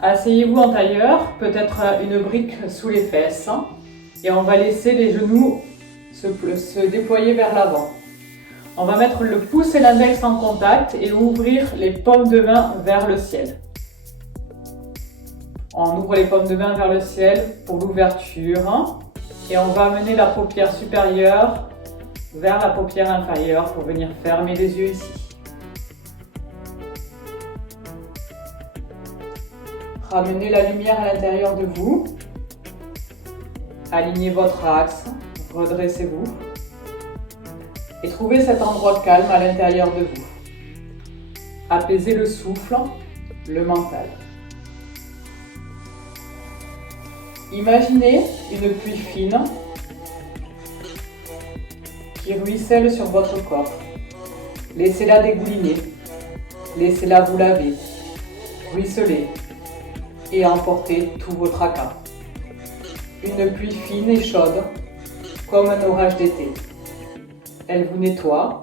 Asseyez-vous en tailleur, peut-être une brique sous les fesses. Et on va laisser les genoux se déployer vers l'avant. On va mettre le pouce et l'index en contact et ouvrir les paumes de main vers le ciel. On ouvre les paumes de main vers le ciel pour l'ouverture. Et on va amener la paupière supérieure vers la paupière inférieure pour venir fermer les yeux ici. Ramenez la lumière à l'intérieur de vous. Alignez votre axe, redressez-vous. Et trouvez cet endroit calme à l'intérieur de vous. Apaisez le souffle, le mental. Imaginez une pluie fine qui ruisselle sur votre corps. Laissez-la dégouliner. Laissez-la vous laver, ruisseler et emporter tout vos tracas. Une pluie fine et chaude, comme un orage d'été. Elle vous nettoie,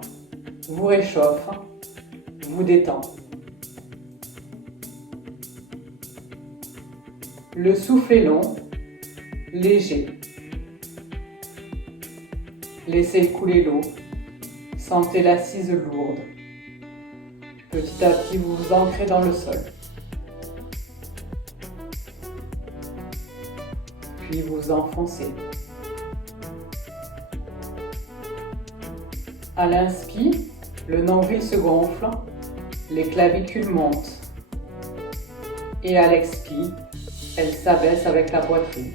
vous réchauffe, vous détend. Le souffle est long, léger. Laissez couler l'eau, sentez l'assise lourde. Petit à petit, vous vous ancrez dans le sol. Puis vous enfoncez. À l'inspire, le nombril se gonfle, les clavicules montent. Et à l'expire, elle s'abaisse avec la poitrine.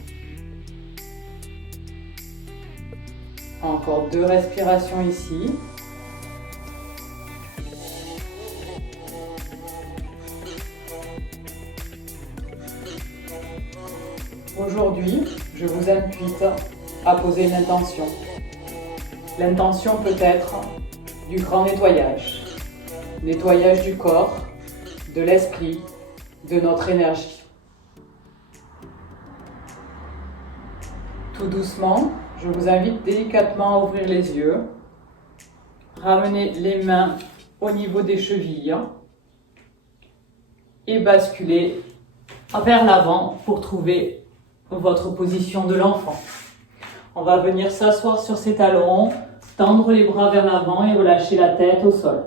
Encore 2 respirations ici. Aujourd'hui, je vous invite à poser une intention. L'intention peut être du grand nettoyage. Nettoyage du corps, de l'esprit, de notre énergie. Tout doucement, je vous invite délicatement à ouvrir les yeux. Ramenez les mains au niveau des chevilles et basculez vers l'avant pour trouver votre position de l'enfant. On va venir s'asseoir sur ses talons, tendre les bras vers l'avant et relâcher la tête au sol.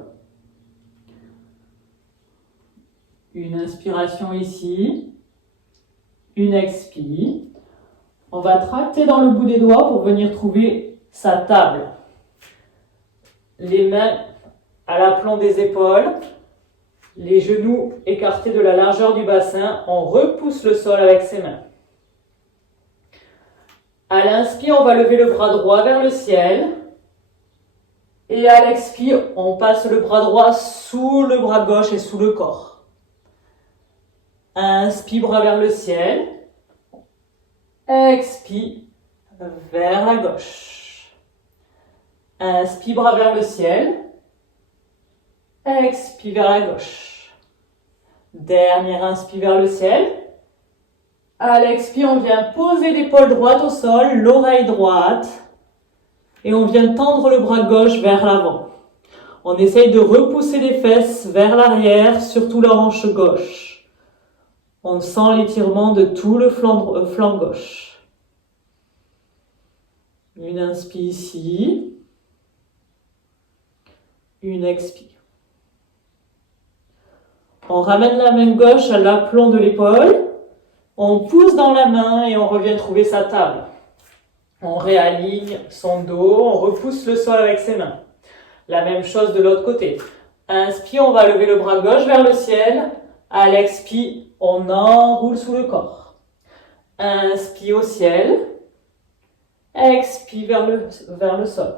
Une inspiration ici, une expire. On va tracter dans le bout des doigts pour venir trouver sa table. Les mains à l'aplomb des épaules, les genoux écartés de la largeur du bassin. On repousse le sol avec ses mains. À l'inspire, on va lever le bras droit vers le ciel. Et à l'expire, on passe le bras droit sous le bras gauche et sous le corps. Inspire, bras vers le ciel. Expire, vers la gauche. Inspire, bras vers le ciel. Expire vers la gauche. Dernière inspire vers le ciel. À l'expire, on vient poser l'épaule droite au sol, l'oreille droite. Et on vient tendre le bras gauche vers l'avant. On essaye de repousser les fesses vers l'arrière, surtout la hanche gauche. On sent l'étirement de tout le flanc gauche. Une inspire ici. Une expire. On ramène la main gauche à l'aplomb de l'épaule. On pousse dans la main et on revient trouver sa table. On réaligne son dos, on repousse le sol avec ses mains. La même chose de l'autre côté. Inspire, on va lever le bras gauche vers le ciel. À l'expire, on enroule sous le corps. Inspire au ciel. Expire vers le sol.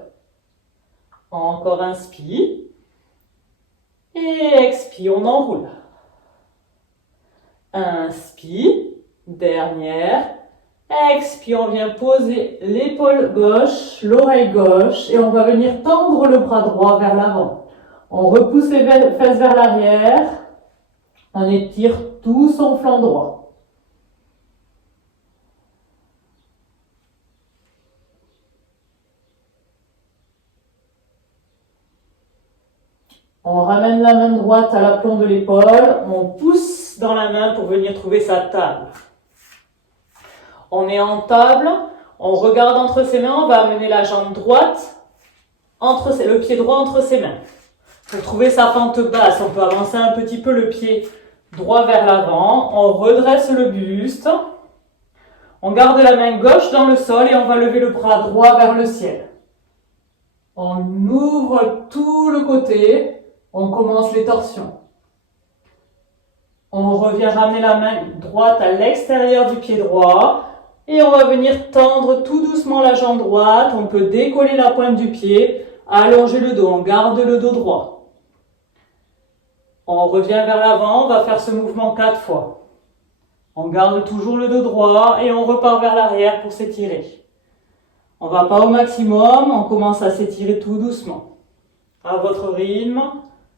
Encore inspire. Et expire, on enroule. Inspire. Dernière. Expire, on vient poser l'épaule gauche, l'oreille gauche et on va venir tendre le bras droit vers l'avant. On repousse les fesses vers l'arrière. On étire tout son flanc droit. On ramène la main droite à l'aplomb de l'épaule. On pousse pousse dans la main pour venir trouver sa table. On est en table, on regarde entre ses mains, on va amener la jambe droite, le pied droit entre ses mains. Pour trouver sa pente basse, on peut avancer un petit peu le pied droit vers l'avant, on redresse le buste, on garde la main gauche dans le sol et on va lever le bras droit vers le ciel. On ouvre tout le côté, on commence les torsions. On revient ramener la main droite à l'extérieur du pied droit et on va venir tendre tout doucement la jambe droite. On peut décoller la pointe du pied, allonger le dos, on garde le dos droit. On revient vers l'avant, on va faire ce mouvement 4 fois. On garde toujours le dos droit et on repart vers l'arrière pour s'étirer. On ne va pas au maximum, on commence à s'étirer tout doucement. À votre rythme,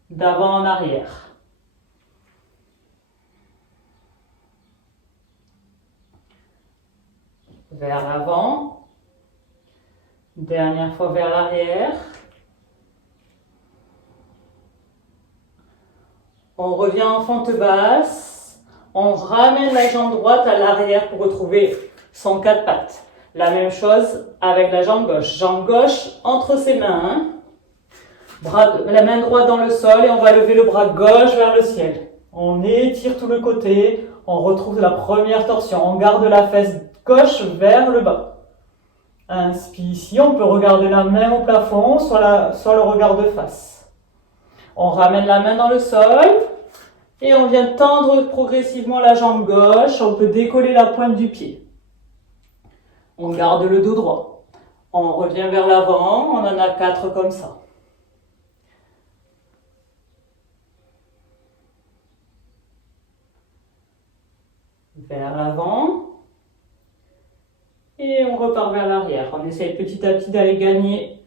d'avant en arrière. Vers l'avant. Dernière fois vers l'arrière. On revient en fente basse. On ramène la jambe droite à l'arrière pour retrouver son 4 pattes. La même chose avec la jambe gauche. Jambe gauche entre ses mains. La main droite dans le sol et on va lever le bras gauche vers le ciel. On étire tout le côté. On retrouve la première torsion. On garde la fesse gauche vers le bas. Inspire ici. On peut regarder la main au plafond, soit le regard de face. On ramène la main dans le sol. Et on vient tendre progressivement la jambe gauche. On peut décoller la pointe du pied. On garde le dos droit. On revient vers l'avant. On en a 4 comme ça. Vers l'avant. Et on repart vers l'arrière. On essaye petit à petit d'aller gagner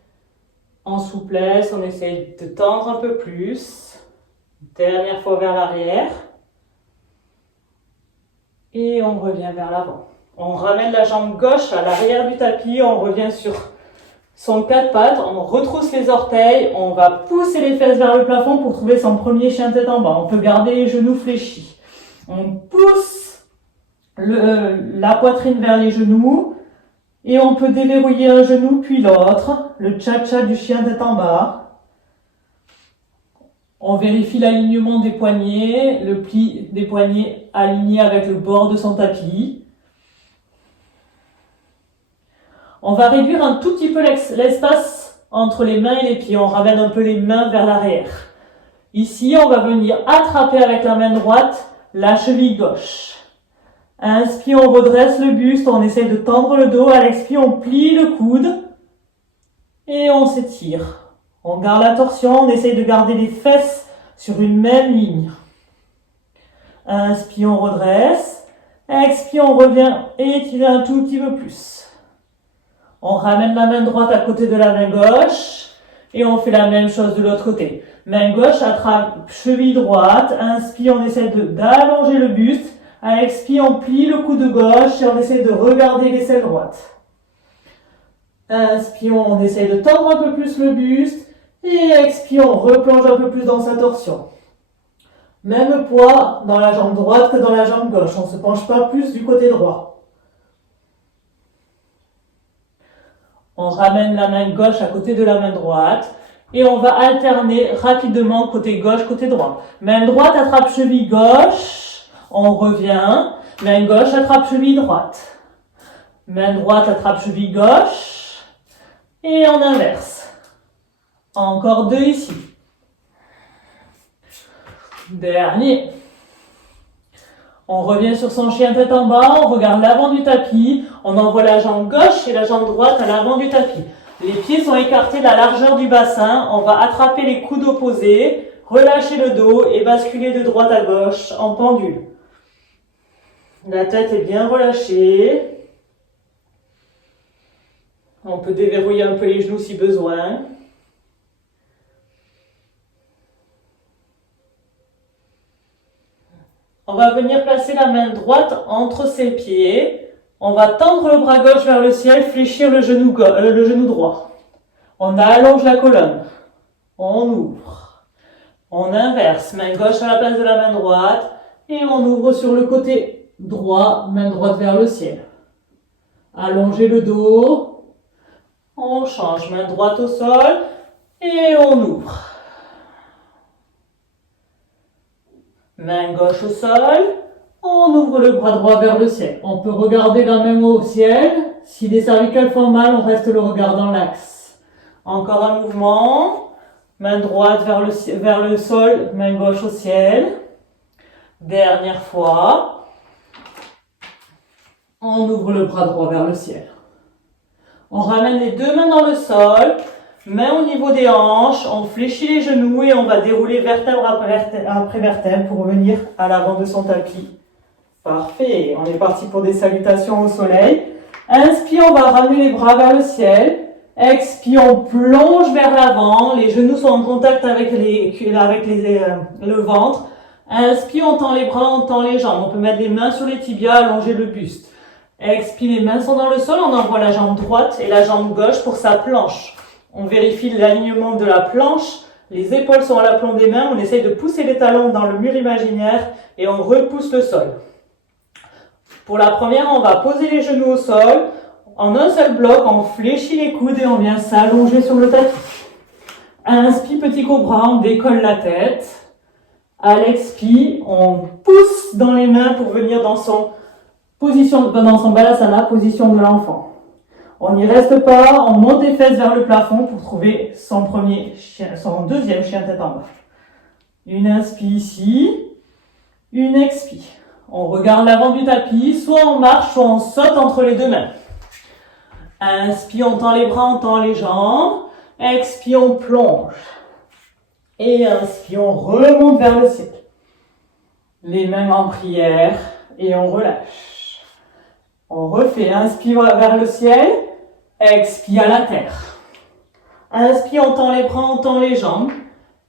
en souplesse. On essaye de tendre un peu plus. Dernière fois vers l'arrière. Et on revient vers l'avant. On ramène la jambe gauche à l'arrière du tapis. On revient sur son 4 pattes. On retrousse les orteils. On va pousser les fesses vers le plafond pour trouver son premier chien tête en bas. On peut garder les genoux fléchis. On pousse la poitrine vers les genoux. Et on peut déverrouiller un genou puis l'autre. Le cha-cha du chien tête en bas. On vérifie l'alignement des poignets, le pli des poignets aligné avec le bord de son tapis. On va réduire un tout petit peu l'espace entre les mains et les pieds. On ramène un peu les mains vers l'arrière. Ici, on va venir attraper avec la main droite la cheville gauche. Inspire, on redresse le buste, on essaie de tendre le dos. À l'expire, on plie le coude et on s'étire. On garde la torsion, on essaye de garder les fesses sur une même ligne. Inspire, on redresse. Expire, on revient étirer un tout petit peu plus. On ramène la main droite à côté de la main gauche et on fait la même chose de l'autre côté. Main gauche attrape cheville droite. Inspire, on essaie d'allonger le buste. À expire, on plie le coude gauche et on essaie de regarder l'aisselle droite. Inspire, on essaie de tendre un peu plus le buste. Et expire, on replonge un peu plus dans sa torsion. Même poids dans la jambe droite que dans la jambe gauche. On ne se penche pas plus du côté droit. On ramène la main gauche à côté de la main droite. Et on va alterner rapidement côté gauche, côté droit. Main droite attrape cheville gauche. On revient. Main gauche attrape cheville droite. Main droite attrape cheville gauche. Et on inverse. Encore 2 ici. Dernier. On revient sur son chien tête en bas, on regarde l'avant du tapis, on envoie la jambe gauche et la jambe droite à l'avant du tapis. Les pieds sont écartés de la largeur du bassin, on va attraper les coudes opposés, relâcher le dos et basculer de droite à gauche en pendule. La tête est bien relâchée. On peut déverrouiller un peu les genoux si besoin. On va venir placer la main droite entre ses pieds. On va tendre le bras gauche vers le ciel, fléchir le genou droit. On allonge la colonne. On ouvre. On inverse. Main gauche à la place de la main droite. Et on ouvre sur le côté droit, main droite vers le ciel. Allongez le dos. On change, main droite au sol. Et on ouvre. Main gauche au sol. On ouvre le bras droit vers le ciel. On peut regarder la main au ciel. Si les cervicales font mal, on reste le regard dans l'axe. Encore un mouvement. Main droite vers le sol, main gauche au ciel. Dernière fois. On ouvre le bras droit vers le ciel. On ramène les deux mains dans le sol. Main au niveau des hanches. On fléchit les genoux et on va dérouler vertèbre après vertèbre pour revenir à l'avant de son tapis. Parfait. On est parti pour des salutations au soleil. Inspire, on va ramener les bras vers le ciel. Expire, on plonge vers l'avant. Les genoux sont en contact avec le ventre. Inspire, on tend les bras, on tend les jambes. On peut mettre les mains sur les tibias, allonger le buste. Expire, les mains sont dans le sol. On envoie la jambe droite et la jambe gauche pour sa planche. On vérifie l'alignement de la planche. Les épaules sont à l'aplomb des mains. On essaye de pousser les talons dans le mur imaginaire et on repousse le sol. Pour la première, on va poser les genoux au sol. En un seul bloc, on fléchit les coudes et on vient s'allonger sur le tapis. Inspire, petit cobra, on décolle la tête. À l'expire, on pousse dans les mains pour venir dans son balasana, position de l'enfant. On n'y reste pas, on monte les fesses vers le plafond pour trouver son deuxième chien tête en bas. Une inspire ici, une expire. On regarde l'avant du tapis, soit on marche, soit on saute entre les deux mains. Inspire, on tend les bras, on tend les jambes. Expire, on plonge. Et inspire, on remonte vers le ciel. Les mains en prière et on relâche. On refait, inspire vers le ciel. Expire à la terre. Inspire, on tend les bras, on tend les jambes.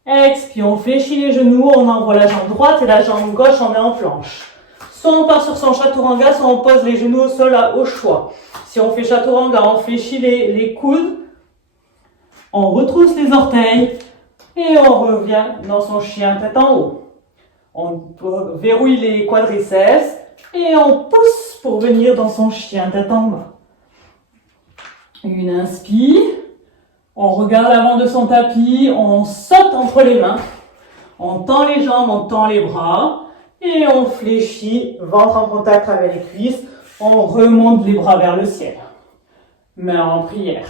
Expire, on fléchit les genoux, on envoie la jambe droite et la jambe gauche, on met en planche. Soit on part sur son chaturanga, soit on pose les genoux au sol au choix. Si on fait chaturanga, on fléchit les coudes, on retrousse les orteils et on revient dans son chien tête en haut. On verrouille les quadriceps et on pousse pour venir dans son chien tête en bas. Une inspire, on regarde l'avant de son tapis, on saute entre les mains, on tend les jambes, on tend les bras et on fléchit, ventre en contact avec les cuisses, on remonte les bras vers le ciel. Main en prière.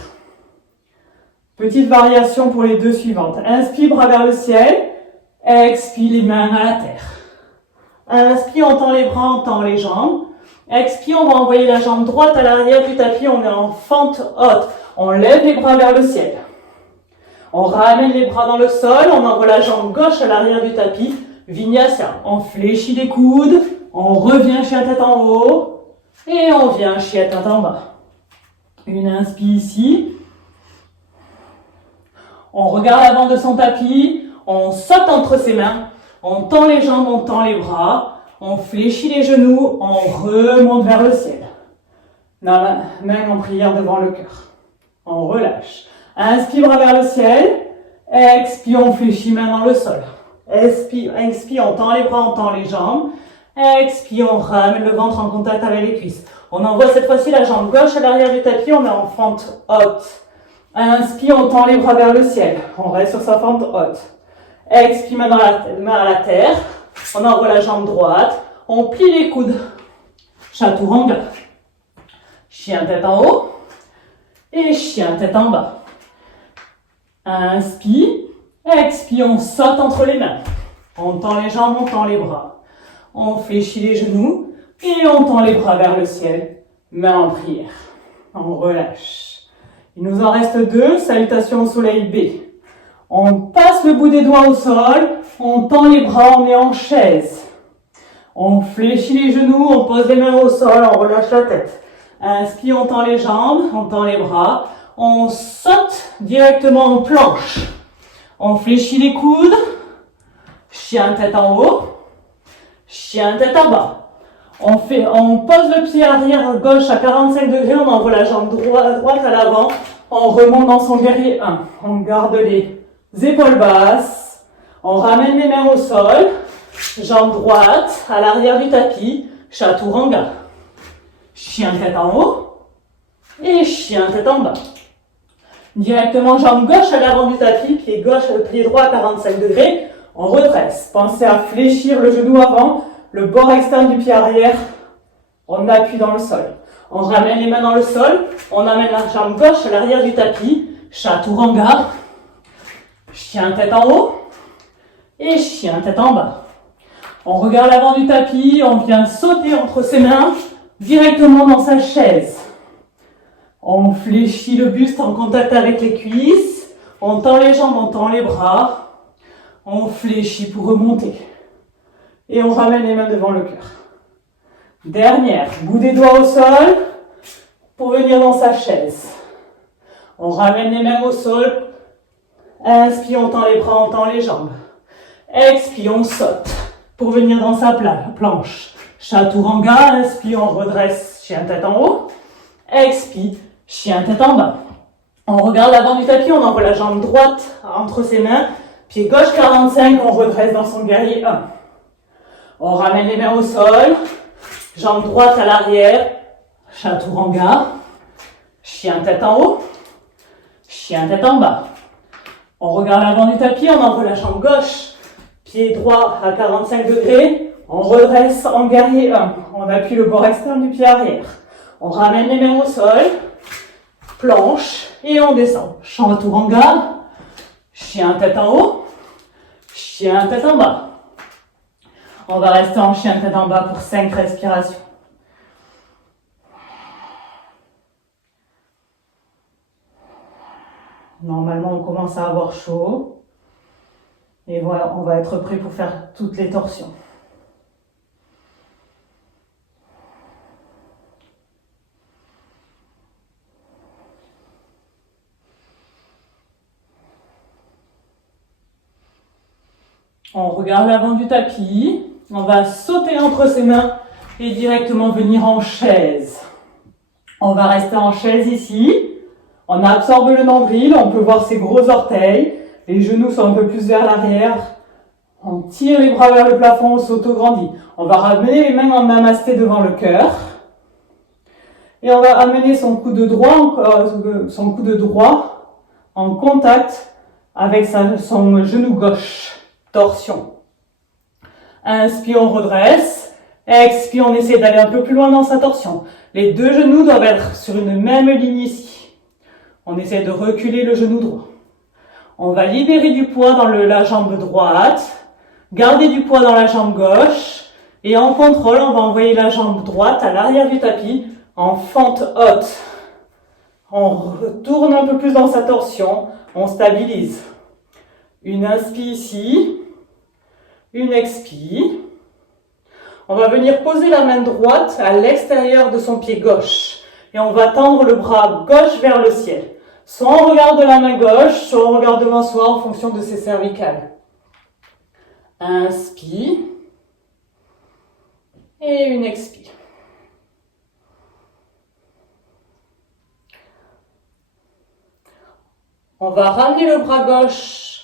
Petite variation pour les deux suivantes. Inspire, bras vers le ciel, expire, les mains à la terre. Inspire, on tend les bras, on tend les jambes. Expire, on va envoyer la jambe droite à l'arrière du tapis, on est en fente haute. On lève les bras vers le ciel. On ramène les bras dans le sol, on envoie la jambe gauche à l'arrière du tapis, Vinyasa. On fléchit les coudes, on revient chien tête en haut et on vient chien tête en bas. Une inspire ici. On regarde l'avant de son tapis, on saute entre ses mains, on tend les jambes, on tend les bras. On fléchit les genoux, on remonte vers le ciel. Main en prière devant le cœur. On relâche. Inspire, bras vers le ciel. Expire, on fléchit main dans le sol. Expire, on tend les bras, on tend les jambes. Expire, on ramène le ventre en contact avec les cuisses. On envoie cette fois-ci la jambe gauche à l'arrière du tapis, on est en fente haute. Inspire, on tend les bras vers le ciel. On reste sur sa fente haute. Expire, main à la terre. On envoie la jambe droite, on plie les coudes. Chaturanga. Chien tête en haut et chien tête en bas. Inspire, expire, on saute entre les mains. On tend les jambes, on tend les bras. On fléchit les genoux et on tend les bras vers le ciel. Main en prière. On relâche. Il nous en reste deux. Salutations au soleil B. On passe le bout des doigts au sol, on tend les bras, on est en chaise. On fléchit les genoux, on pose les mains au sol, on relâche la tête. Inspire, on tend les jambes, on tend les bras. On saute directement en planche. On fléchit les coudes. Chien tête en haut. Chien tête en bas. On pose le pied arrière gauche à 45 degrés, on envoie la jambe droite à l'avant. On remonte dans son guerrier 1. On garde les épaules basses, on ramène les mains au sol, Jambe droite à l'arrière du tapis, chaturanga. Chien tête en haut et chien tête en bas. Directement jambe gauche à l'avant du tapis, pied gauche, pied droit à 45 degrés. On redresse. Pensez à fléchir le genou avant, le bord externe du pied arrière. On appuie dans le sol. On ramène les mains dans le sol. On amène la jambe gauche à l'arrière du tapis. Chaturanga. Chien tête en haut et chien tête en bas. On regarde l'avant du tapis. On vient sauter entre ses mains directement dans sa chaise. On fléchit le buste en contact avec les cuisses. On tend les jambes, on tend les bras. On fléchit pour remonter. Et on ramène les mains devant le cœur. Dernière, bout des doigts au sol pour venir dans sa chaise. On ramène les mains au sol. Inspire, on tend les bras, on tend les jambes. Expire, on saute pour venir dans sa planche. Chaturanga, inspire, on redresse, chien tête en haut. Expire, chien tête en bas. On regarde l'avant du tapis, on envoie la jambe droite entre ses mains. Pied gauche 45, on redresse dans son guerrier 1. On ramène les mains au sol. Jambe droite à l'arrière. Chaturanga. Chien tête en haut. Chien tête en bas. On regarde l'avant du tapis, on envoie la jambe gauche. Pied droit à 45 degrés. On redresse en guerrier 1. On appuie le bord externe du pied arrière. On ramène les mains au sol. Planche. Et on descend. Chaturanga. Chien tête en haut, chien tête en bas. On va rester en chien tête en bas pour 5 respirations. Normalement, on commence à avoir chaud. Et voilà, on va être prêt pour faire toutes les torsions. On regarde l'avant du tapis. On va sauter entre ses mains et directement venir en chaise. On va rester en chaise ici. On absorbe le nombril. On peut voir ses gros orteils. Les genoux sont un peu plus vers l'arrière. On tire les bras vers le plafond. On s'auto-grandit. On va ramener les mains en namasté devant le cœur. Et on va amener son coude droit en contact avec son genou gauche. Torsion. Inspire, on redresse. Expire, on essaie d'aller un peu plus loin dans sa torsion. Les deux genoux doivent être sur une même ligne ici. On essaie de reculer le genou droit. On va libérer du poids dans la jambe droite. Garder du poids dans la jambe gauche. Et en contrôle, on va envoyer la jambe droite à l'arrière du tapis en fente haute. On retourne un peu plus dans sa torsion. On stabilise. Une inspire ici, une expire. On va venir poser la main droite à l'extérieur de son pied gauche. Et on va tendre le bras gauche vers le ciel. Soit on regarde la main gauche, soit on regarde devant soi en fonction de ses cervicales. Inspire. Et une expire. On va ramener le bras gauche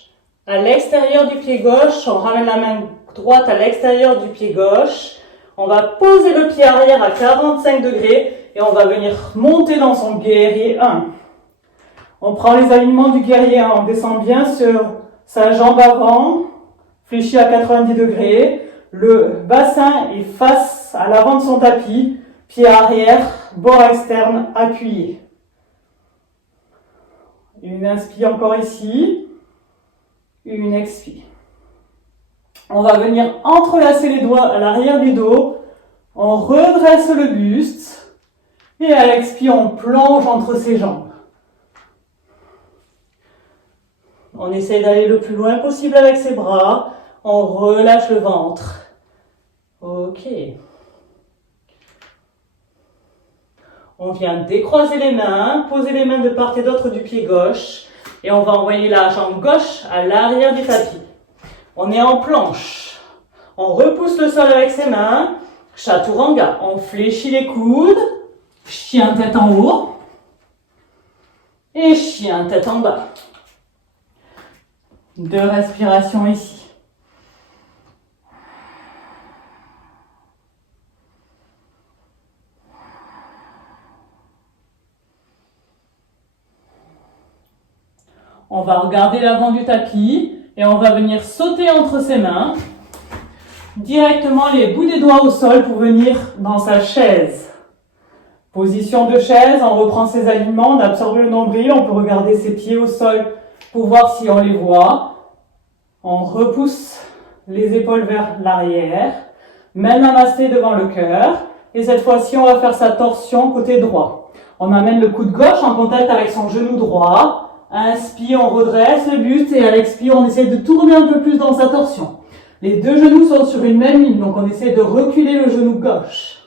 à l'extérieur du pied gauche, on ramène la main droite à l'extérieur du pied gauche. On va poser le pied arrière à 45 degrés et on va venir monter dans son guerrier 1. On prend les alignements du guerrier 1, on descend bien sur sa jambe avant, fléchit à 90 degrés. Le bassin est face à l'avant de son tapis, pied arrière, bord externe appuyé. Une inspire encore ici. Une expire. On va venir entrelacer les doigts à l'arrière du dos. On redresse le buste. Et à l'expire, on plonge entre ses jambes. On essaie d'aller le plus loin possible avec ses bras. On relâche le ventre. Ok. On vient décroiser les mains, poser les mains de part et d'autre du pied gauche. Et on va envoyer la jambe gauche à l'arrière du tapis. On est en planche. On repousse le sol avec ses mains. Chaturanga. On fléchit les coudes. Chien tête en haut. Et chien tête en bas. 2 respirations ici. va regarder l'avant du tapis et on va venir sauter entre ses mains. Directement les bouts des doigts au sol pour venir dans sa chaise. Position de chaise, on reprend ses alignements, on absorbe le nombril, on peut regarder ses pieds au sol pour voir si on les voit. On repousse les épaules vers l'arrière. Main namasté devant le cœur. Et cette fois-ci, on va faire sa torsion côté droit. On amène le coude gauche en contact avec son genou droit. Inspire, on redresse le buste et à l'expire, on essaie de tourner un peu plus dans sa torsion. Les deux genoux sont sur une même ligne, donc on essaie de reculer le genou gauche.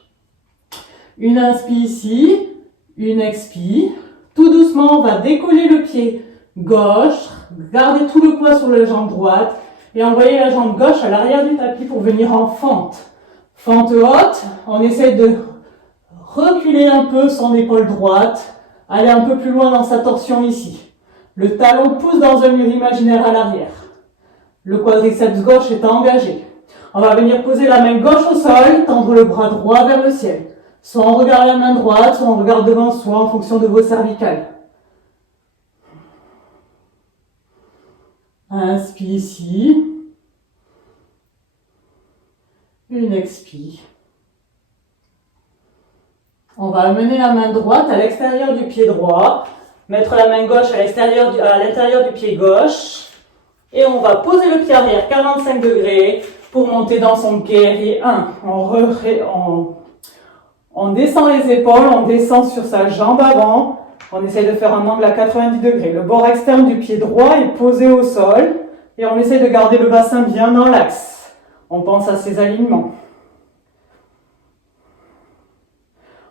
Une inspire ici, une expire. Tout doucement, on va décoller le pied gauche, garder tout le poids sur la jambe droite et envoyer la jambe gauche à l'arrière du tapis pour venir en fente. Fente haute, on essaie de reculer un peu son épaule droite, aller un peu plus loin dans sa torsion ici. Le talon pousse dans un mur imaginaire à l'arrière. Le quadriceps gauche est engagé. On va venir poser la main gauche au sol, tendre le bras droit vers le ciel. Soit on regarde la main droite, soit on regarde devant soi en fonction de vos cervicales. Inspire ici. Une expire. On va amener la main droite à l'extérieur du pied droit, mettre la main gauche à l'intérieur du pied gauche. Et on va poser le pied arrière 45 degrés pour monter dans son guerrier 1. On descend les épaules, on descend sur sa jambe avant. On essaie de faire un angle à 90 degrés. Le bord externe du pied droit est posé au sol et on essaie de garder le bassin bien dans l'axe. On pense à ses alignements.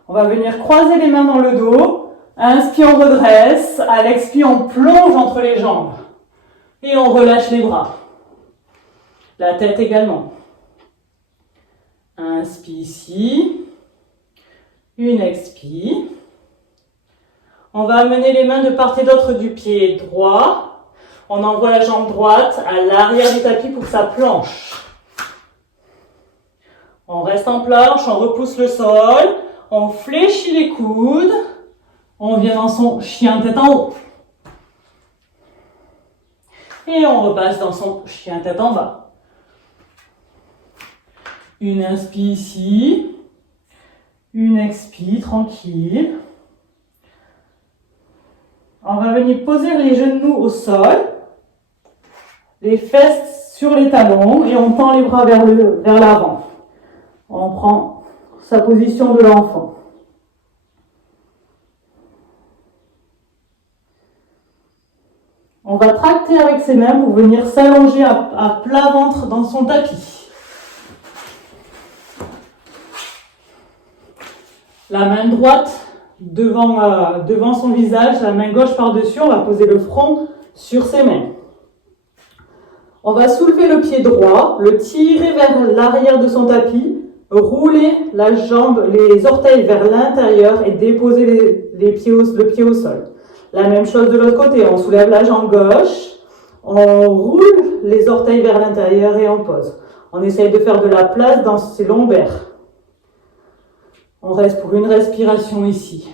On va venir croiser les mains dans le dos. Inspire, on redresse. À l'expire, on plonge entre les jambes. Et on relâche les bras. La tête également. Inspire ici. Une expire. On va amener les mains de part et d'autre du pied droit. On envoie la jambe droite à l'arrière du tapis pour sa planche. On reste en planche, on repousse le sol. On fléchit les coudes. On vient dans son chien tête en haut. Et on repasse dans son chien tête en bas. Une inspire ici. Une expire, tranquille. On va venir poser les genoux au sol. Les fesses sur les talons et on tend les bras vers l'avant. On prend sa position de l'enfant. On va tracter avec ses mains pour venir s'allonger à plat ventre dans son tapis. La main droite devant son visage, la main gauche par-dessus, on va poser le front sur ses mains. On va soulever le pied droit, le tirer vers l'arrière de son tapis, rouler les orteils vers l'intérieur et déposer le pied au sol. La même chose de l'autre côté, on soulève la jambe gauche, on roule les orteils vers l'intérieur et on pose. On essaye de faire de la place dans ses lombaires. On reste pour une respiration ici.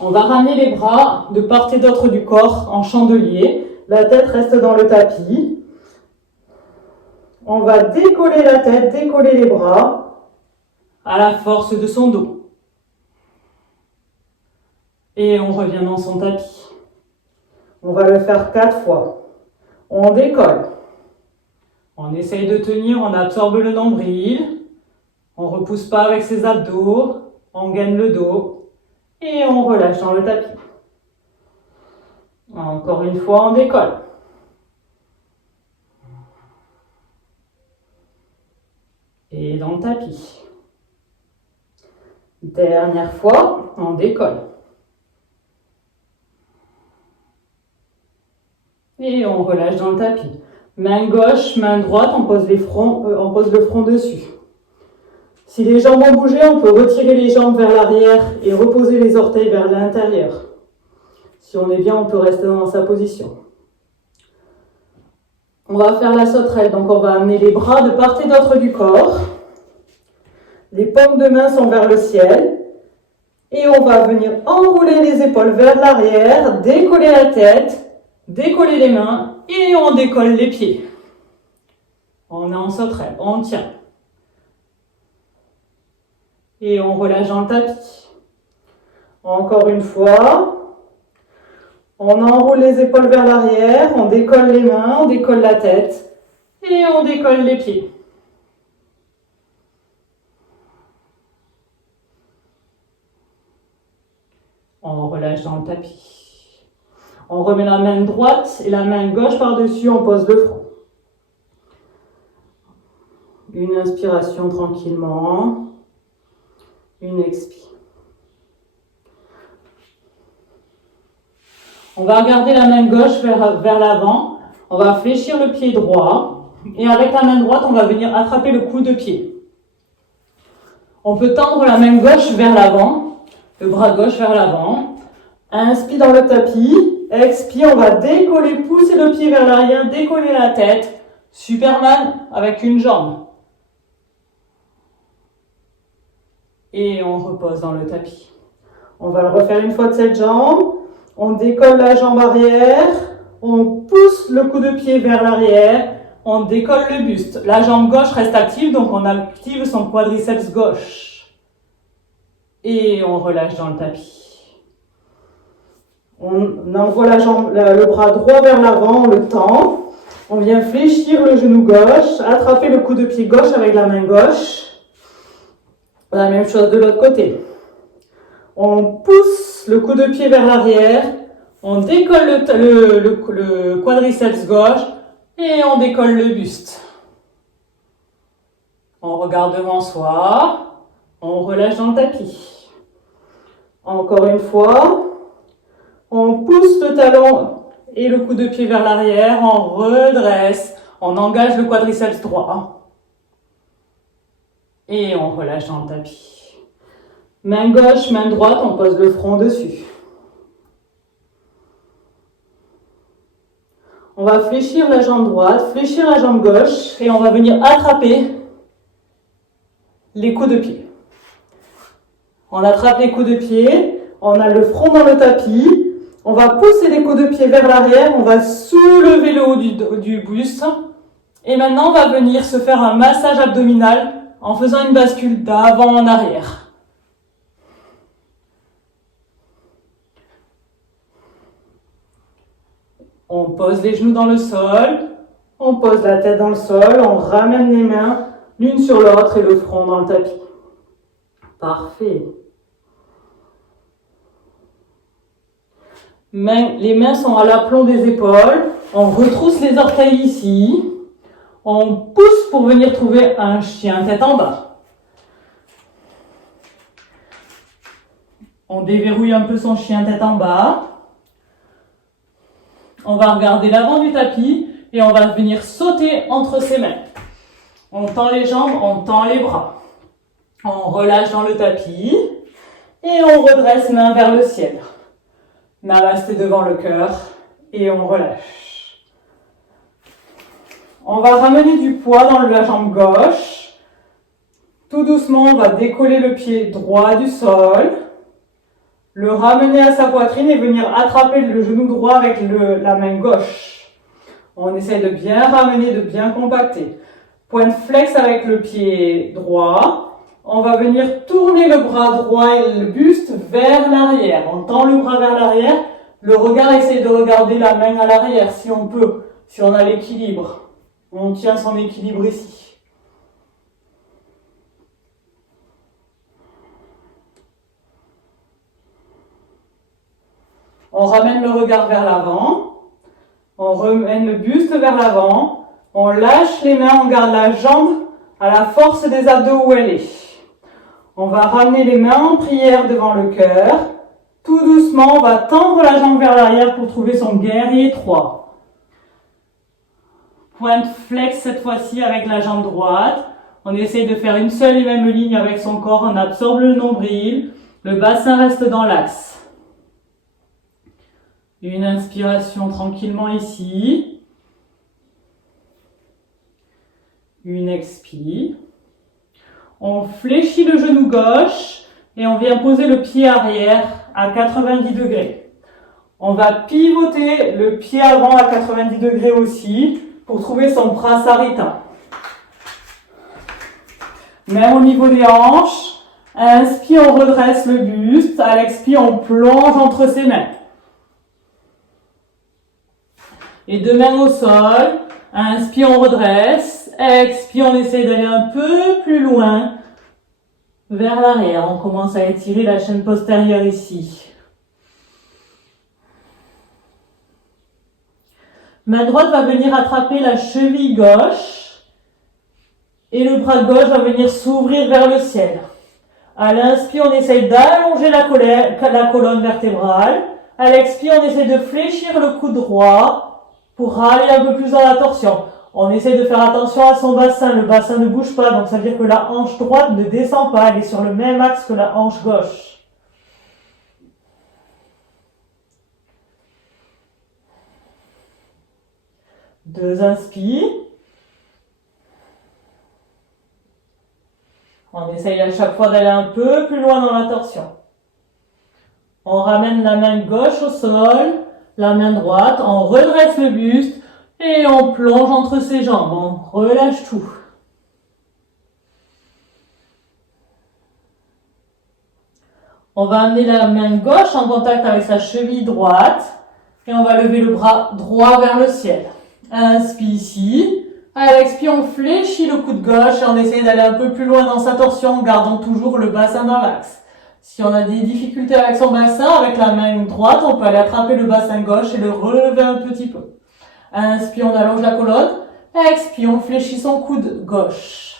On va ramener les bras de part et d'autre du corps en chandelier. La tête reste dans le tapis. On va décoller la tête, décoller les bras à la force de son dos. Et on revient dans son tapis. On va le faire 4 fois. On décolle. On essaye de tenir, on absorbe le nombril. On ne repousse pas avec ses abdos. On gaine le dos. Et on relâche dans le tapis. Encore une fois, on décolle. Et dans le tapis. Dernière fois, on décolle. Et on relâche dans le tapis. Main gauche, main droite, on pose le front dessus. Si les jambes ont bougé, on peut retirer les jambes vers l'arrière et reposer les orteils vers l'intérieur. Si on est bien, on peut rester dans sa position. On va faire la sauterelle, donc on va amener les bras de part et d'autre du corps. Les paumes de main sont vers le ciel. Et on va venir enrouler les épaules vers l'arrière, décoller la tête, décoller les mains et on décolle les pieds. On est en sauterelle, on tient. Et on relâche dans le tapis. Encore une fois, on enroule les épaules vers l'arrière, on décolle les mains, on décolle la tête et on décolle les pieds. On relâche dans le tapis. On remet la main droite et la main gauche par-dessus, on pose le front. Une inspiration tranquillement. Une expire. On va regarder la main gauche vers l'avant. On va fléchir le pied droit. Et avec la main droite, on va venir attraper le coude de pied. On peut tendre la main gauche vers l'avant. Le bras gauche vers l'avant. Inspire dans le tapis. Expire, on va décoller, pousser le pied vers l'arrière, décoller la tête. Superman avec une jambe. Et on repose dans le tapis. On va le refaire une fois de cette jambe. On décolle la jambe arrière. On pousse le coup de pied vers l'arrière. On décolle le buste. La jambe gauche reste active, donc on active son quadriceps gauche. Et on relâche dans le tapis. On envoie le bras droit vers l'avant, on le tend. On vient fléchir le genou gauche, attraper le coup de pied gauche avec la main gauche. La même chose de l'autre côté. On pousse le coup de pied vers l'arrière, on décolle le quadriceps gauche et on décolle le buste. On regarde devant soi, on relâche dans le tapis. Encore une fois, on pousse le talon et le coup de pied vers l'arrière, on redresse, on engage le quadriceps droit. Et on relâche dans le tapis. Main gauche, main droite, on pose le front dessus. On va fléchir la jambe droite, fléchir la jambe gauche et on va venir attraper les coups de pied. On attrape les coups de pied, on a le front dans le tapis, on va pousser les coups de pied vers l'arrière, on va soulever le haut du buste et maintenant on va venir se faire un massage abdominal en faisant une bascule d'avant en arrière. On pose les genoux dans le sol, on pose la tête dans le sol, on ramène les mains l'une sur l'autre et le front dans le tapis. Parfait. Les mains sont à l'aplomb des épaules, on retrousse les orteils ici. On pousse pour venir trouver un chien tête en bas. On déverrouille un peu son chien tête en bas. On va regarder l'avant du tapis et on va venir sauter entre ses mains. On tend les jambes, on tend les bras. On relâche dans le tapis et on redresse main vers le ciel. Namasté devant le cœur et on relâche. On va ramener du poids dans la jambe gauche. Tout doucement, on va décoller le pied droit du sol. Le ramener à sa poitrine et venir attraper le genou droit avec la main gauche. On essaie de bien ramener, de bien compacter. Pointe flex avec le pied droit. On va venir tourner le bras droit et le buste vers l'arrière. On tend le bras vers l'arrière. Le regard essaie de regarder la main à l'arrière si on peut, si on a l'équilibre. On tient son équilibre ici. On ramène le regard vers l'avant. On ramène le buste vers l'avant. On lâche les mains, on garde la jambe à la force des abdos où elle est. On va ramener les mains en prière devant le cœur. Tout doucement, on va tendre la jambe vers l'arrière pour trouver son guerrier étroit. Pointe flex cette fois-ci avec la jambe droite. On essaie de faire une seule et même ligne avec son corps. On absorbe le nombril. Le bassin reste dans l'axe. Une inspiration tranquillement ici. Une expire. On fléchit le genou gauche. et on vient poser le pied arrière à 90 degrés. On va pivoter le pied avant à 90 degrés aussi pour trouver son prasarita. Même au niveau des hanches, inspire, on redresse le buste, à l'expire, on plonge entre ses mains. Et deux mains au sol, inspire, on redresse, expire, on essaie d'aller un peu plus loin vers l'arrière. On commence à étirer la chaîne postérieure ici. Main droite va venir attraper la cheville gauche et le bras gauche va venir s'ouvrir vers le ciel. À l'inspire, on essaye d'allonger la colonne vertébrale. À l'expire, on essaie de fléchir le coude droit pour aller un peu plus dans la torsion. On essaie de faire attention à son bassin. Le bassin ne bouge pas, donc ça veut dire que la hanche droite ne descend pas. Elle est sur le même axe que la hanche gauche. Deux inspires. On essaye à chaque fois d'aller un peu plus loin dans la torsion. On ramène la main gauche au sol, la main droite, on redresse le buste et on plonge entre ses jambes. On relâche tout. On va amener la main gauche en contact avec sa cheville droite et on va lever le bras droit vers le ciel. Inspire ici. À l'expire, on fléchit le coude gauche et on essaie d'aller un peu plus loin dans sa torsion en gardant toujours le bassin dans l'axe. Si on a des difficultés avec son bassin, avec la main droite, on peut aller attraper le bassin gauche et le relever un petit peu. Inspire, on allonge la colonne. Expire, on fléchit son coude gauche.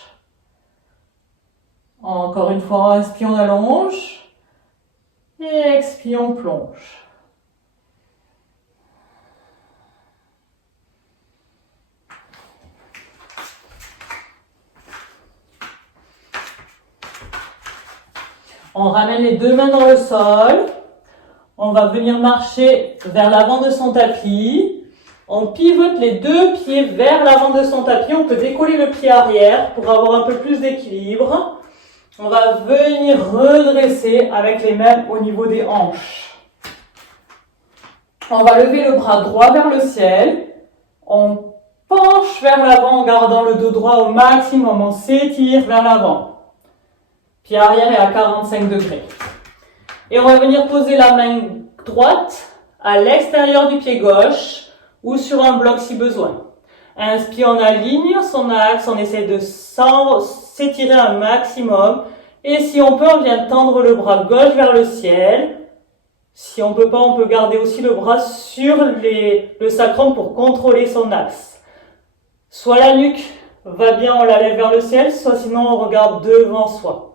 Encore une fois, inspire, on allonge. Et expire, on plonge. On ramène les deux mains dans le sol. On va venir marcher vers l'avant de son tapis. On pivote les deux pieds vers l'avant de son tapis. On peut décoller le pied arrière pour avoir un peu plus d'équilibre. On va venir redresser avec les mains au niveau des hanches. On va lever le bras droit vers le ciel. On penche vers l'avant en gardant le dos droit au maximum. On s'étire vers l'avant. Pied arrière est à 45 degrés. Et on va venir poser la main droite à l'extérieur du pied gauche ou sur un bloc si besoin. Inspire, on aligne son axe, on essaie de s'étirer un maximum. Et si on peut, on vient tendre le bras gauche vers le ciel. Si on peut pas, on peut garder aussi le bras sur le sacrum pour contrôler son axe. Soit la nuque va bien, on la lève vers le ciel, soit sinon on regarde devant soi.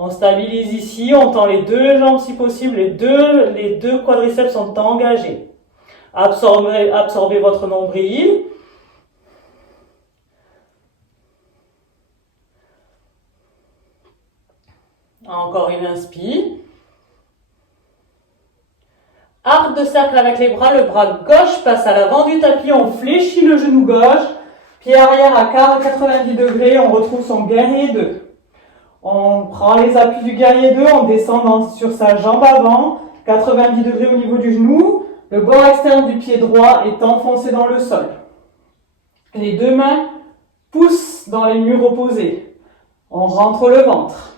On stabilise ici, on tend les deux jambes si possible, les deux quadriceps sont engagés. Absorbez votre nombril. Encore une inspire. Arc de cercle avec les bras, le bras gauche passe à l'avant du tapis, on fléchit le genou gauche, pied arrière à 90 degrés, on retrouve son guerrier 2. On prend les appuis du guerrier 2, on descend sur sa jambe avant, 90 degrés au niveau du genou, le bord externe du pied droit est enfoncé dans le sol. Les deux mains poussent dans les murs opposés. On rentre le ventre.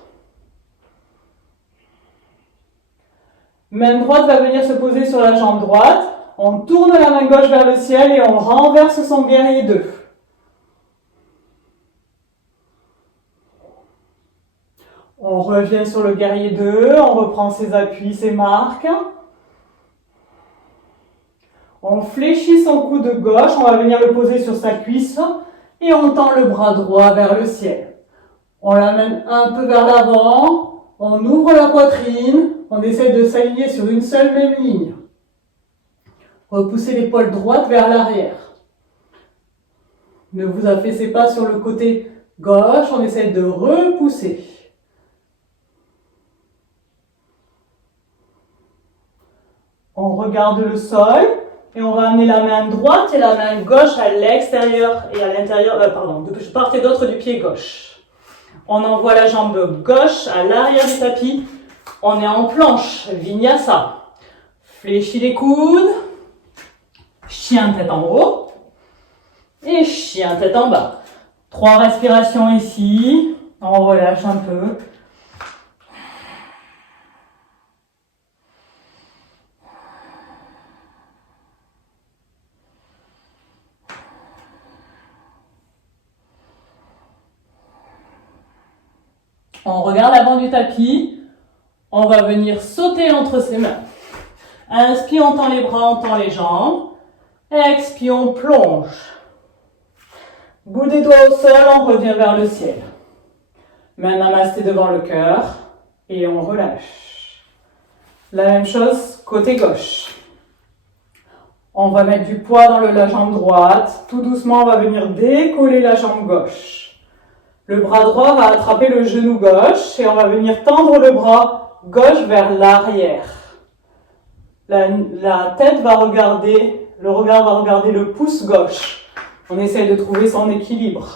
Main droite va venir se poser sur la jambe droite. On tourne la main gauche vers le ciel et on renverse son guerrier 2. On revient sur le guerrier 2, on reprend ses appuis, ses marques. On fléchit son coude gauche, on va venir le poser sur sa cuisse et on tend le bras droit vers le ciel. On l'amène un peu vers l'avant, on ouvre la poitrine, on essaie de s'aligner sur une seule même ligne. Repoussez l'épaule droite vers l'arrière. Ne vous affaissez pas sur le côté gauche, on essaie de repousser. On regarde le sol et on va amener la main droite et la main gauche à l'extérieur et à l'intérieur, de part et d'autre du pied gauche. On envoie la jambe gauche à l'arrière du tapis On est en planche, Vinyasa. Fléchis les coudes. Chien tête en haut. Et chien tête en bas. 3 respirations ici. On relâche un peu. On regarde l'avant du tapis. On va venir sauter entre ses mains. Inspire, on tend les bras, on tend les jambes. Expire, on plonge. Bout des doigts au sol, on revient vers le ciel. Main namasté devant le cœur. Et on relâche. La même chose, côté gauche. On va mettre du poids dans la jambe droite. Tout doucement, on va venir décoller la jambe gauche. Le bras droit va attraper le genou gauche et on va venir tendre le bras gauche vers l'arrière. La tête va regarder, le regard va regarder le pouce gauche. On essaye de trouver son équilibre.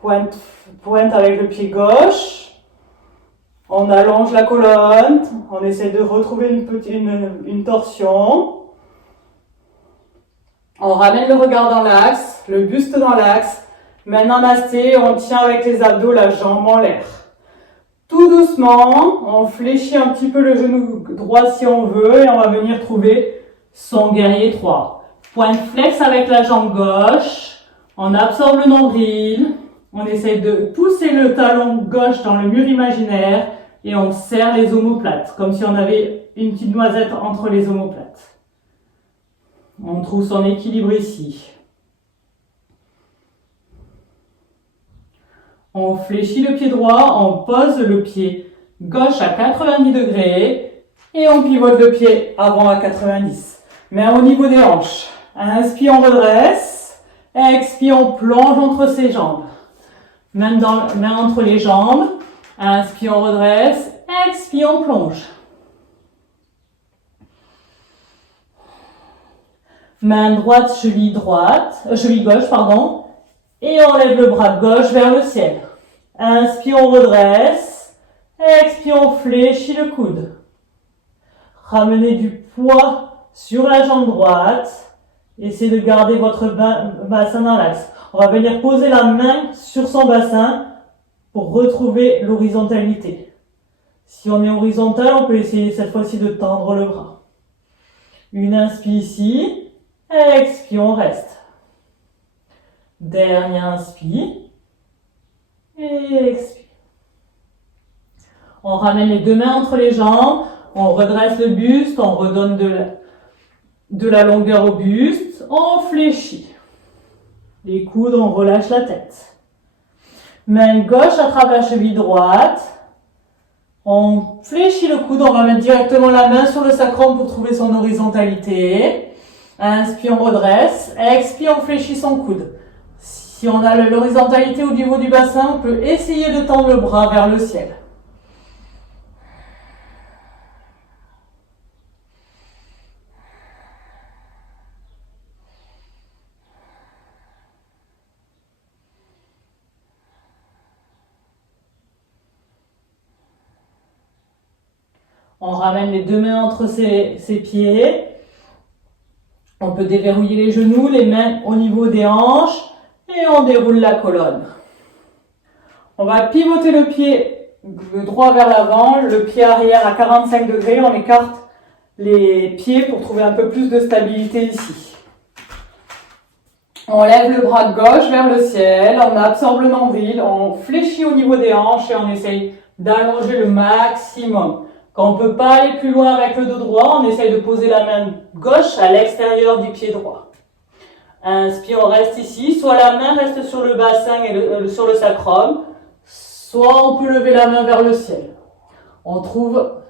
Pointe avec le pied gauche. On allonge la colonne. On essaie de retrouver une torsion. On ramène le regard dans l'axe, le buste dans l'axe. Main namasté, on tient avec les abdos la jambe en l'air. Tout doucement, on fléchit un petit peu le genou droit si on veut et on va venir trouver son guerrier 3. Pointe flex avec la jambe gauche, on absorbe le nombril, on essaye de pousser le talon gauche dans le mur imaginaire et on serre les omoplates, comme si on avait une petite noisette entre les omoplates. On trouve son équilibre ici. On fléchit le pied droit, on pose le pied gauche à 90 degrés et on pivote le pied avant à 90. Main au niveau des hanches. Inspire, on redresse. Expire, on plonge entre ses jambes. Main entre les jambes. Inspire, on redresse. Expire, on plonge. Main droite, cheville gauche, pardon. Et on lève le bras gauche vers le ciel. Inspire, on redresse. Expire, on fléchit le coude. Ramenez du poids sur la jambe droite. Essayez de garder votre bassin dans l'axe. On va venir poser la main sur son bassin pour retrouver l'horizontalité. Si on est horizontal, on peut essayer cette fois-ci de tendre le bras. Une inspire ici. Expire, on reste. Dernier inspire. Et expire. On ramène les deux mains entre les jambes. On redresse le buste. On redonne de la longueur au buste. On fléchit. Les coudes, on relâche la tête. Main gauche attrape la cheville droite. On fléchit le coude. On va mettre directement la main sur le sacrum pour trouver son horizontalité. Inspire, on redresse. Expire, on fléchit son coude. Si on a l'horizontalité au niveau du bassin, on peut essayer de tendre le bras vers le ciel. On ramène les deux mains entre ses pieds. On peut déverrouiller les genoux, les mains au niveau des hanches et on déroule la colonne. On va pivoter le pied droit vers l'avant, le pied arrière à 45 degrés. On écarte les pieds pour trouver un peu plus de stabilité ici. On lève le bras gauche vers le ciel, on absorbe le nombril, on fléchit au niveau des hanches et on essaye d'allonger le maximum. Quand on ne peut pas aller plus loin avec le dos droit, on essaye de poser la main gauche à l'extérieur du pied droit. Inspire, on reste ici. Soit la main reste sur le bassin et sur le sacrum, soit on peut lever la main vers le ciel. On trouve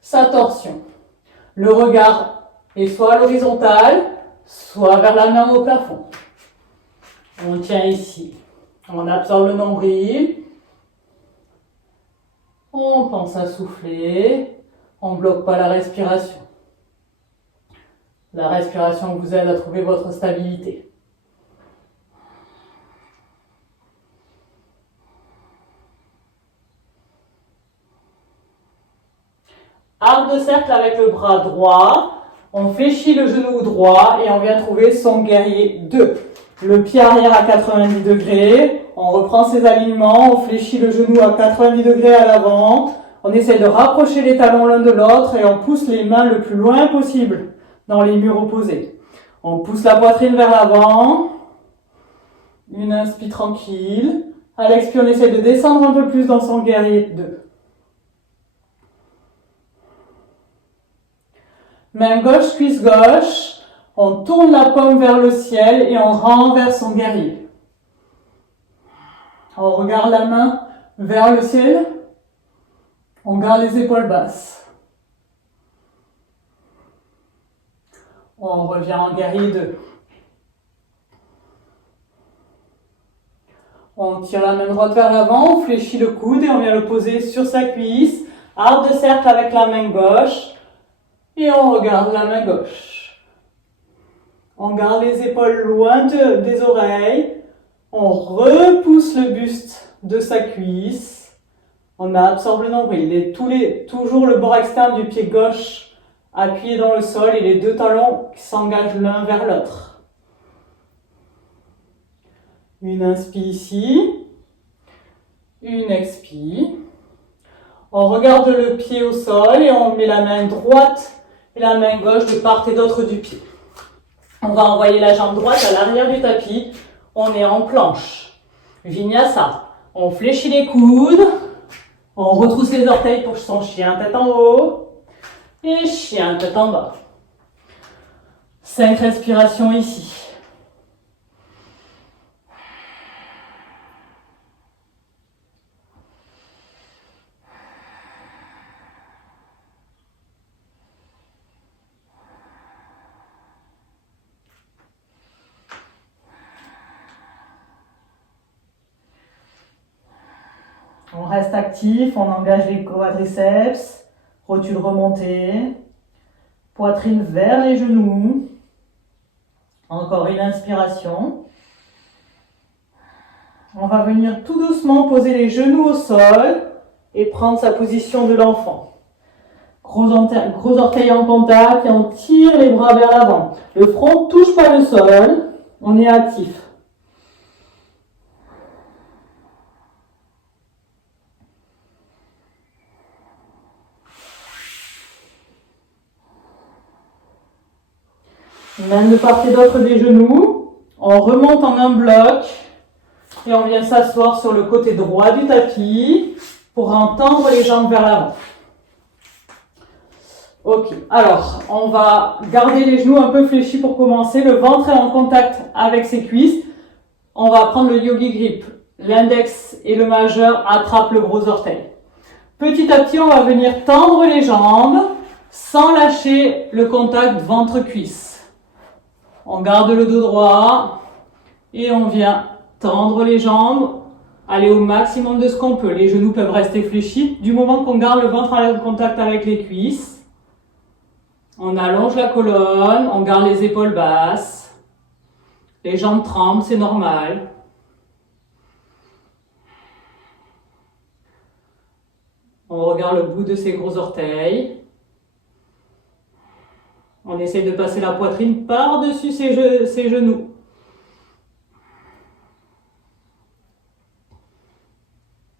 sa torsion. Le regard est soit à l'horizontale, soit vers la main au plafond. On tient ici. On absorbe le nombril. On pense à souffler. On ne bloque pas la respiration. La respiration vous aide à trouver votre stabilité. Arc de cercle avec le bras droit. On fléchit le genou droit et on vient trouver son guerrier 2. Le pied arrière à 90 degrés. On reprend ses alignements. On fléchit le genou à 90 degrés à l'avant. On essaie de rapprocher les talons l'un de l'autre et on pousse les mains le plus loin possible dans les murs opposés. On pousse la poitrine vers l'avant. Une inspire tranquille. À l'expire, on essaie de descendre un peu plus dans son guerrier 2. Main gauche, cuisse gauche. On tourne la paume vers le ciel et on renverse son guerrier. On regarde la main vers le ciel. On garde les épaules basses. On revient en guerrier 2. On tire la main droite vers l'avant, on fléchit le coude et on vient le poser sur sa cuisse. Arc de cercle avec la main gauche. Et on regarde la main gauche. On garde les épaules loin des oreilles. On repousse le buste de sa cuisse. On absorbe le nombril. Toujours le bord externe du pied gauche appuyé dans le sol et les deux talons qui s'engagent l'un vers l'autre. Une inspire ici. Une expire. On regarde le pied au sol et on met la main droite et la main gauche de part et d'autre du pied. On va envoyer la jambe droite à l'arrière du tapis. On est en planche. Vinyasa. On fléchit les coudes. On retrousse les orteils pour son chien tête en haut. Et chien tête en bas. 5 respirations ici. On reste actif, on engage les quadriceps, rotule remontée, poitrine vers les genoux. Encore une inspiration. On va venir tout doucement poser les genoux au sol et prendre sa position de l'enfant. Gros orteils en contact et on tire les bras vers l'avant. Le front ne touche pas le sol, on est actif. Main de part et d'autre des genoux, on remonte en un bloc et on vient s'asseoir sur le côté droit du tapis pour entendre les jambes vers l'avant. Ok, alors on va garder les genoux un peu fléchis pour commencer, le ventre est en contact avec ses cuisses. On va prendre le yogi grip, l'index et le majeur attrapent le gros orteil. Petit à petit, on va venir tendre les jambes sans lâcher le contact ventre-cuisse. On garde le dos droit et on vient tendre les jambes, aller au maximum de ce qu'on peut. Les genoux peuvent rester fléchis du moment qu'on garde le ventre en contact avec les cuisses. On allonge la colonne, on garde les épaules basses. Les jambes tremblent, c'est normal. On regarde le bout de ses gros orteils. On essaie de passer la poitrine par-dessus ses genoux.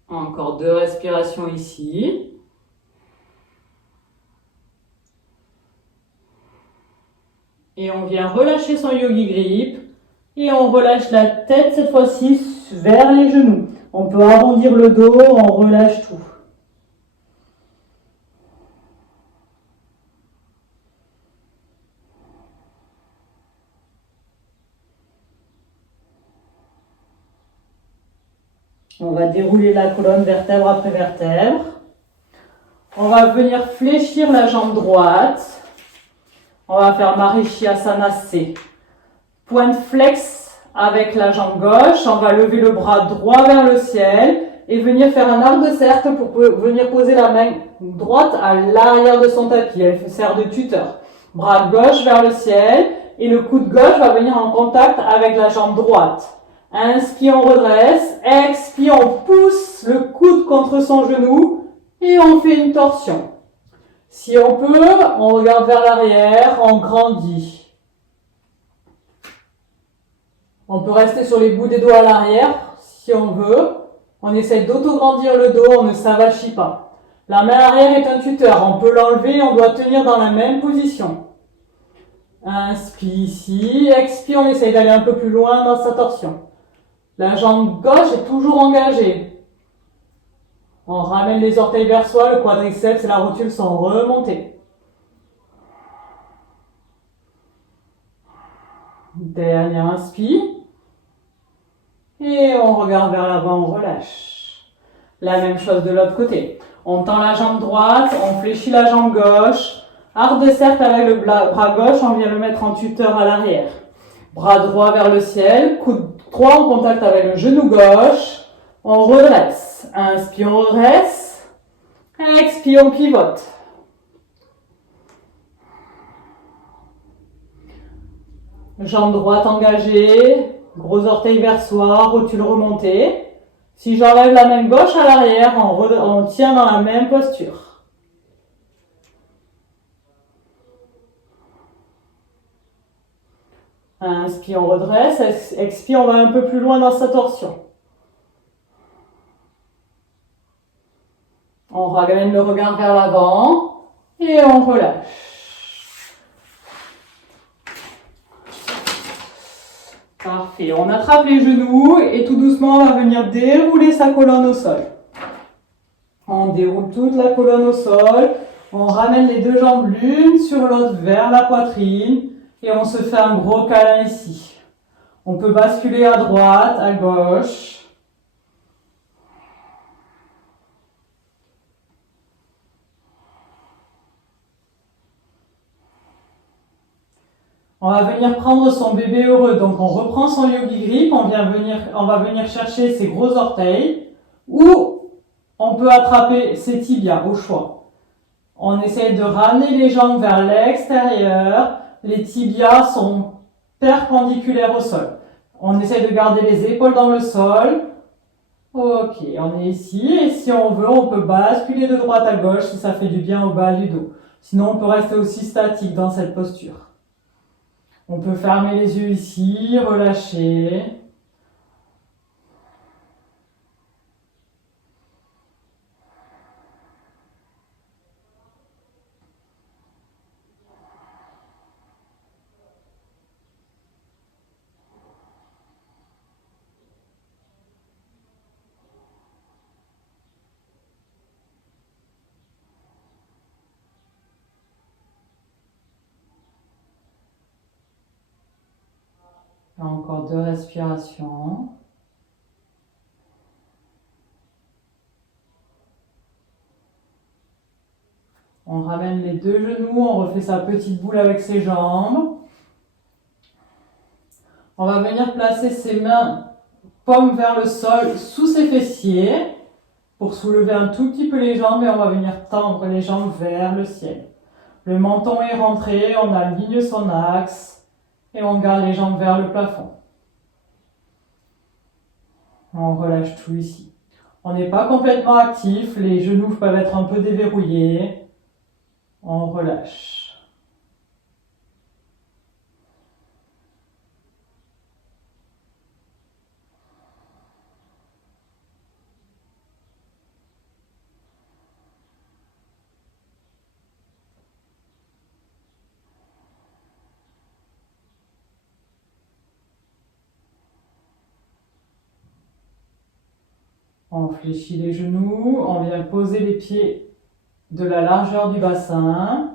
Encore 2 respirations ici. Et on vient relâcher son yogi grip. Et on relâche la tête cette fois-ci vers les genoux. On peut arrondir le dos, on relâche tout. On va dérouler la colonne vertèbre après vertèbre. On va venir fléchir la jambe droite. On va faire Marichyasana C. Pointe flex avec la jambe gauche. On va lever le bras droit vers le ciel et venir faire un arc de cercle pour venir poser la main droite à l'arrière de son tapis. Elle sert de tuteur. Bras gauche vers le ciel et le coude gauche va venir en contact avec la jambe droite. Inspire, on redresse. Expire, on pousse le coude contre son genou et on fait une torsion. Si on peut, on regarde vers l'arrière, on grandit. On peut rester sur les bouts des doigts à l'arrière, si on veut. On essaie d'autograndir le dos, on ne s'avachit pas. La main arrière est un tuteur, on peut l'enlever, on doit tenir dans la même position. Inspire ici, expire, on essaye d'aller un peu plus loin dans sa torsion. La jambe gauche est toujours engagée. On ramène les orteils vers soi, le quadriceps et la rotule sont remontés. Dernier inspire. Et on regarde vers l'avant, on relâche. La même chose de l'autre côté. On tend la jambe droite, on fléchit la jambe gauche. Arc de cercle avec le bras gauche, on vient le mettre en tuteur à l'arrière. Bras droit vers le ciel, coude droit en contact avec le genou gauche. On redresse. Inspire, on redresse. Expire, on pivote. Jambe droite engagée, gros orteil vers soi, rotule remontée. Si j'enlève la main gauche à l'arrière, on tient dans la même posture. Inspire, on redresse. Expire, on va un peu plus loin dans sa torsion. On ramène le regard vers l'avant et on relâche. Parfait. On attrape les genoux et tout doucement, on va venir dérouler sa colonne au sol. On déroule toute la colonne au sol. On ramène les deux jambes l'une sur l'autre vers la poitrine et on se fait un gros câlin ici. On peut basculer à droite, à gauche. On va venir prendre son bébé heureux. Donc on reprend son yogi grip, on va venir chercher ses gros orteils ou on peut attraper ses tibias au choix. On essaie de ramener les jambes vers l'extérieur. Les tibias sont perpendiculaires au sol. On essaie de garder les épaules dans le sol. Ok, on est ici et si on veut, on peut basculer de droite à gauche si ça fait du bien au bas du dos. Sinon, on peut rester aussi statique dans cette posture. On peut fermer les yeux ici, relâcher. Encore 2 respirations. On ramène les deux genoux, on refait sa petite boule avec ses jambes. On va venir placer ses mains paumes vers le sol sous ses fessiers pour soulever un tout petit peu les jambes et on va venir tendre les jambes vers le ciel. Le menton est rentré, on aligne son axe et on garde les jambes vers le plafond. On relâche tout ici. On n'est pas complètement actif, les genoux peuvent être un peu déverrouillés. On relâche. On fléchit les genoux, on vient poser les pieds de la largeur du bassin.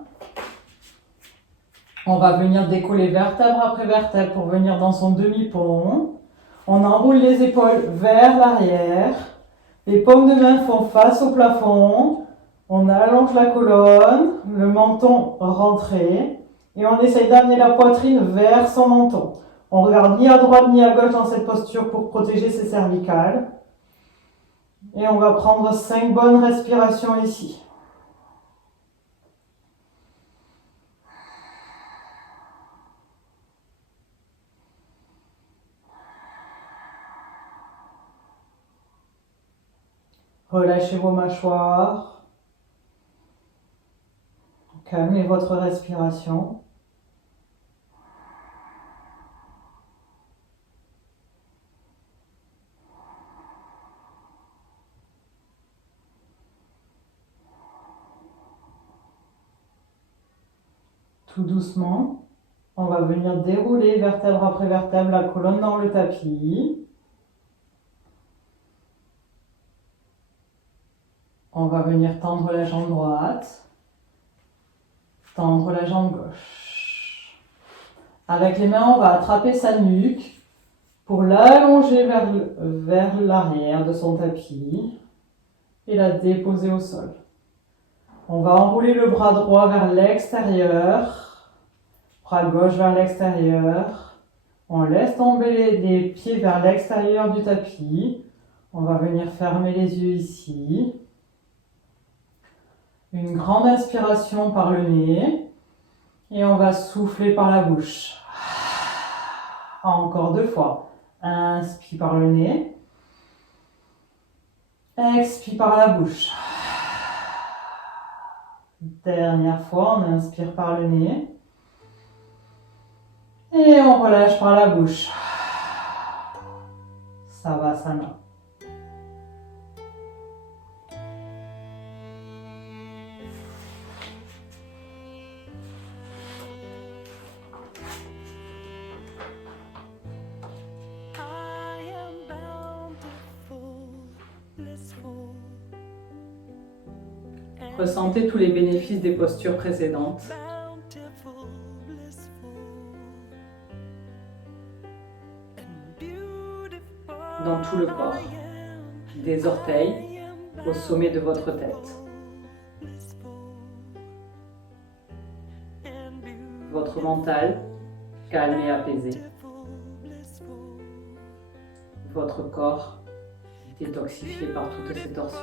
On va venir décoller vertèbre après vertèbre pour venir dans son demi-pont. On enroule les épaules vers l'arrière. Les paumes de main font face au plafond. On allonge la colonne, le menton rentré. Et on essaye d'amener la poitrine vers son menton. On regarde ni à droite ni à gauche dans cette posture pour protéger ses cervicales. Et on va prendre 5 bonnes respirations ici. Relâchez vos mâchoires. Calmez votre respiration. Tout doucement, on va venir dérouler vertèbre après vertèbre la colonne dans le tapis. On va venir tendre la jambe droite, tendre la jambe gauche. Avec les mains, on va attraper sa nuque pour l'allonger vers l'arrière de son tapis et la déposer au sol. On va enrouler le bras droit vers l'extérieur, bras gauche vers l'extérieur. On laisse tomber les pieds vers l'extérieur du tapis. On va venir fermer les yeux ici. Une grande inspiration par le nez. Et on va souffler par la bouche. Encore 2 fois. Inspire par le nez. Expire par la bouche. Dernière fois, on inspire par le nez. Et on relâche par la bouche. Savasana. Ressentez tous les bénéfices des postures précédentes. Dans tout le corps, des orteils au sommet de votre tête. Votre mental calme et apaisé. Votre corps détoxifié par toutes ces torsions.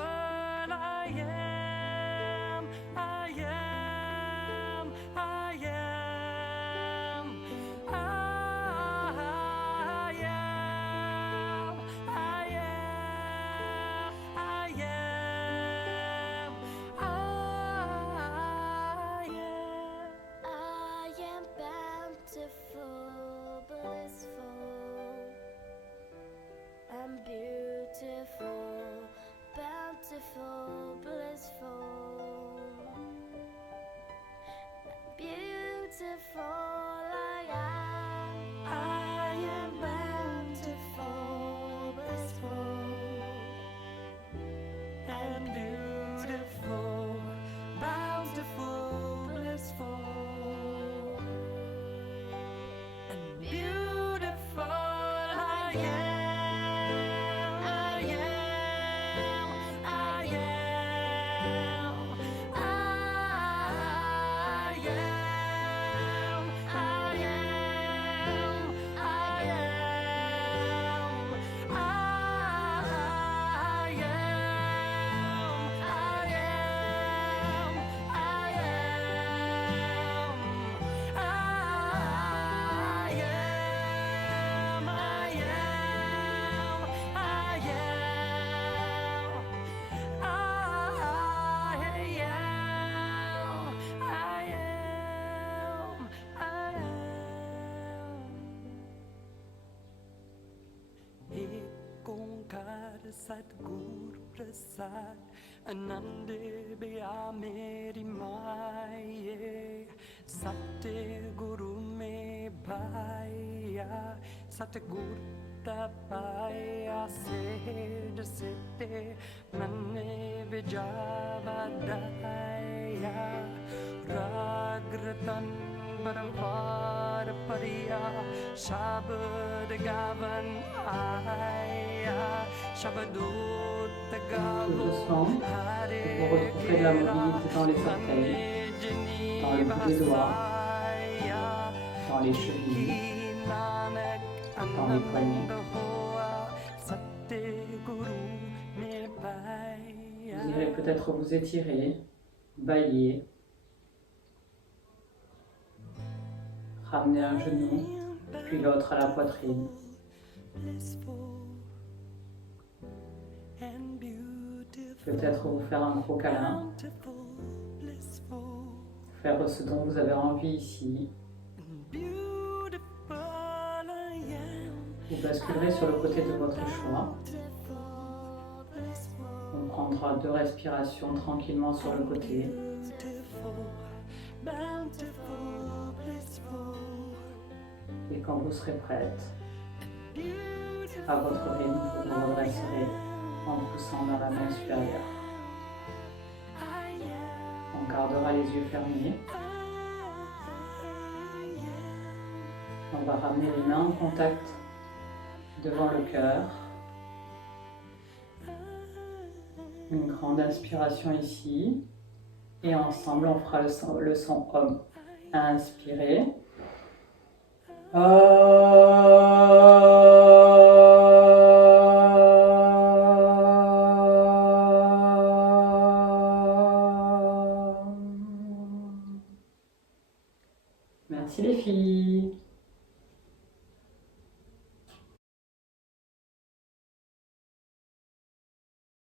Satgur Prasad Anande Bya Meri Maye Satya Guru Me Bhaya Satgur Tapaya Sed Sete Manne Vijavadaya Ragratan Baravar Pariya Shabad Gavan Aya Shabadut Gavo Hare Vous retrouverez de la mobilité dans les orteils, dans le bout des doigts, dans les chevilles, dans les poignets. Vous irez peut-être vous étirer, bailler, ramener un genou, puis l'autre à la poitrine. Peut-être vous faire un gros câlin, faire ce dont vous avez envie ici. Vous basculerez sur le côté de votre choix. On prendra 2 respirations tranquillement sur le côté. Et quand vous serez prête, à votre rythme, vous vous redresserez en poussant dans la main supérieure. On gardera les yeux fermés. On va ramener les mains en contact devant le cœur. Une grande inspiration ici. Et ensemble, on fera le son Om. Inspirez. Merci les filles.